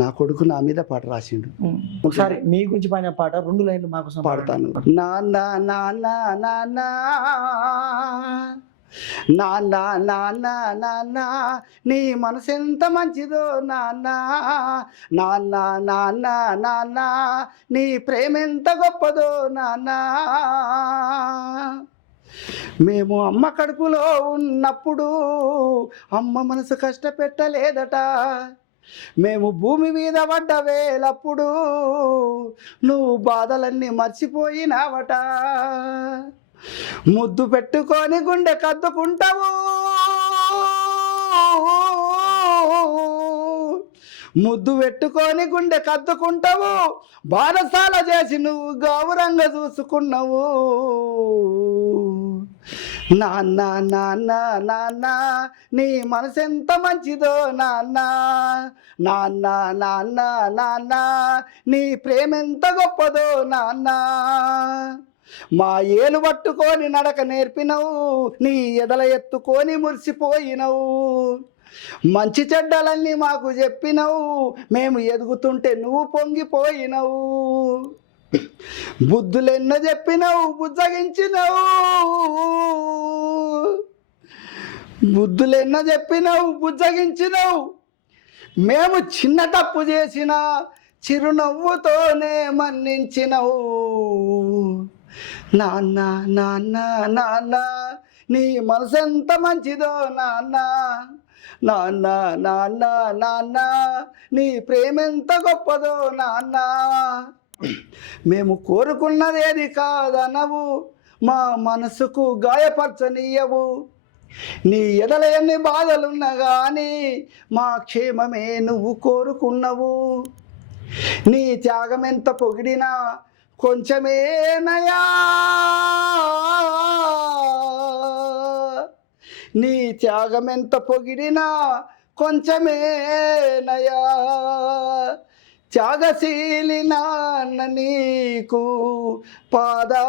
నా కొడుకు నా మీద పాట రాసిండు. ఒకసారి మీ గురించి పాడిన పాట 2 లైన్లు మా కోసం పాడతాను. నాన్న నాన్న నాన్న నాన్న నాన్న నాన్న నీ మనసెంత మంచిదో నాన్న, నాన్న నాన్న నాన్న నీ ప్రేమెంత గొప్పదో నాన్న. మేము అమ్మ కడుపులో ఉన్నప్పుడు అమ్మ మనసు కష్టపెట్టలేదట, మేము భూమి మీద పడ్డ వేలప్పుడు నువ్వు బాధలన్నీ మర్చిపోయినావట. ముద్దు పెట్టుకొని గుండె కద్దుకుంటావు, ముద్దు పెట్టుకొని గుండె కద్దుకుంటావు, బారసాల చేసి నువ్వు గౌరంగా చూసుకున్నావు. నాన్న నాన్న నాన్న నీ మనసెంత మంచిదో నాన్న, నాన్న నాన్న నాన్న నీ ప్రేమెంత గొప్పదో నాన్న. మా ఏలు పట్టుకొని నడక నేర్పినవు, నీ ఎదల ఎత్తుకొని మురిసిపోయినవు, మంచి చెడ్డలన్నీ మాకు చెప్పినవు, మేము ఎదుగుతుంటే నువ్వు పొంగిపోయినవు. బుద్ధులెన్నో చెప్పినవు బుజ్జగించినవు, బుద్ధులెన్నో చెప్పినవు బుజ్జగించినవు, మేము చిన్న తప్పు చేసిన చిరునవ్వుతోనే మన్నించినవు. నాన్న నాన్న నాన్న నీ మనసెంత మంచిదో నాన్న, నాన్న నాన్న నాన్న నీ ప్రేమెంత గొప్పదో నాన్న. మేము కోరుకున్నదేది కాదనవు, మా మనసుకు గాయపరచనీయవు, నీ ఎదల ఎన్ని బాధలున్నా కానీ మా క్షేమమే నువ్వు కోరుకున్నావు. నీ త్యాగం ఎంత పొగిడినా కొంచెమేనయా, నీ త్యాగం ఎంత పొగిడినా కొంచెమేనయా. త్యాగశీలి నాన్న నీకు పాదాభివందనము.